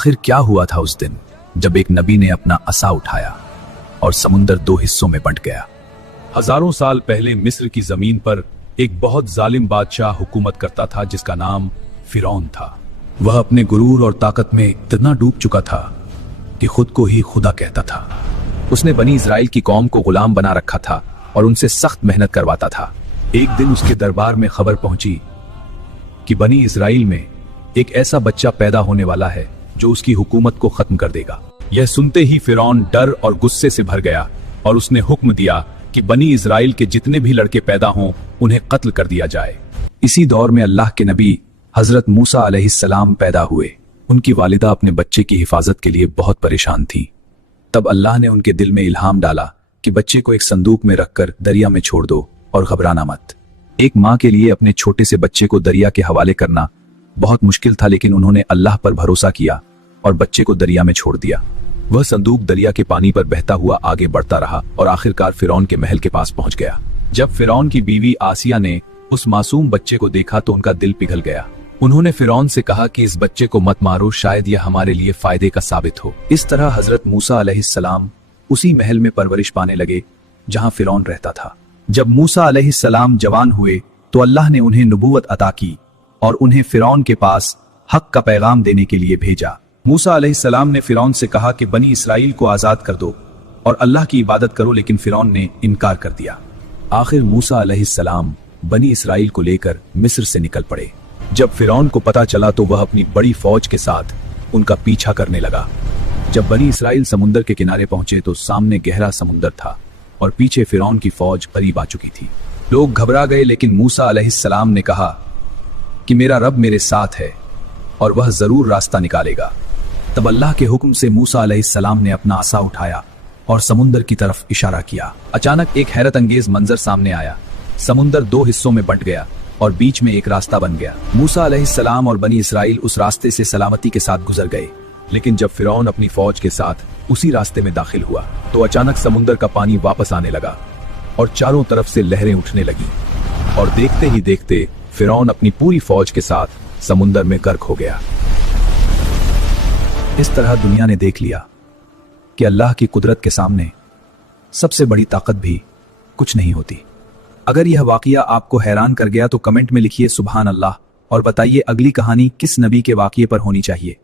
आखिर क्या हुआ था उस दिन जब एक नबी ने अपना असा उठाया और समुंदर दो हिस्सों में बंट गया। हजारों साल पहले मिस्र की जमीन पर एक बहुत जालिम बादशाह हुकूमत करता था जिसका नाम फिरौन था। वह अपने गुरूर और ताकत में इतना डूब चुका था कि खुद को ही खुदा कहता था। उसने बनी इजराइल की कौम को गुलाम बना रखा था और उनसे सख्त मेहनत करवाता था। एक दिन उसके दरबार में खबर पहुंची कि बनी इजराइल में एक ऐसा बच्चा पैदा होने वाला है जो उसकी हुकूमत को खत्म कर देगा। यह सुनते ही फिरौन डर और गुस्से से भर गया और उसने हुक्म दिया कि बनी इजराइल के जितने भी लड़के पैदा हों उन्हें कत्ल कर दिया जाए। इसी दौर में अल्लाह के नबी हजरत मूसा अलैहिस्सलाम पैदा हुए। उनकी वालिदा अपने बच्चे की हिफाजत के लिए बहुत परेशान थी। तब अल्लाह ने उनके दिल में इल्हाम डाला कि बच्चे को एक संदूक में रखकर दरिया में छोड़ दो और घबराना मत। एक माँ के लिए अपने छोटे से बच्चे को दरिया के हवाले करना बहुत मुश्किल था, लेकिन उन्होंने अल्लाह पर भरोसा किया और बच्चे को दरिया में छोड़ दिया। वह संदूक दरिया के पानी पर बहता हुआ आगे बढ़ता रहा और आखिरकार फिरौन के महल के पास पहुंच गया। जब फिरौन की बीवी आसिया ने उस मासूम बच्चे को देखा तो उनका दिल पिघल गया। उन्होंने फिरौन से कहा कि इस बच्चे को मत मारो, शायद यह हमारे लिए फायदे का साबित हो। इस तरह हजरत मूसा अलैहिस्सलाम उसी महल में परवरिश पाने लगे जहां फिरौन रहता था। जब मूसा अलैहिस्सलाम जवान हुए तो अल्लाह ने उन्हें नबूवत अता की और उन्हें फिरौन के पास हक का पैगाम देने के लिए भेजा। मूसा अलैहिस्सलाम ने फिरौन से कहा कि बनी इसराइल को आजाद कर दो और अल्लाह की इबादत करो, लेकिन फिरौन ने इनकार कर दिया। आखिर मूसा अलैहिस्सलाम बनी इसराइल को लेकर मिस्र से निकल पड़े। जब फिरौन को पता चला तो वह अपनी बड़ी फौज के साथ उनका पीछा करने लगा। जब बनी इसराइल समुंदर के किनारे पहुंचे तो सामने गहरा समुंदर था और पीछे फिरौन की फौज करीब आ चुकी थी। लोग घबरा गए, लेकिन मूसा अलैहिस्सलाम ने कहा कि मेरा रब मेरे साथ है और वह जरूर रास्ता निकालेगा। तब अल्लाह के हुक्म से मूसा अलैहिस्सलाम ने अपना असा उठाया और समुंदर की तरफ इशारा किया। अचानक एक हैरत अंगेज मंजर सामने आया। समुंदर दो हिस्सों में बंट गया और बीच में एक रास्ता बन गया। मूसा अलैहिस्सलाम और बनी इसराइल उस रास्ते से सलामती के साथ गुजर गए। लेकिन जब फिरौन अपनी फौज के साथ उसी रास्ते में दाखिल हुआ तो अचानक समुंदर का पानी वापस आने लगा और चारों तरफ से लहरें उठने लगी और देखते ही देखते फिरौन अपनी पूरी फौज के साथ समुंदर में गर्क हो गया। इस तरह दुनिया ने देख लिया कि अल्लाह की कुदरत के सामने सबसे बड़ी ताकत भी कुछ नहीं होती। अगर यह वाकया आपको हैरान कर गया तो कमेंट में लिखिए सुभान अल्लाह और बताइए अगली कहानी किस नबी के वाकये पर होनी चाहिए।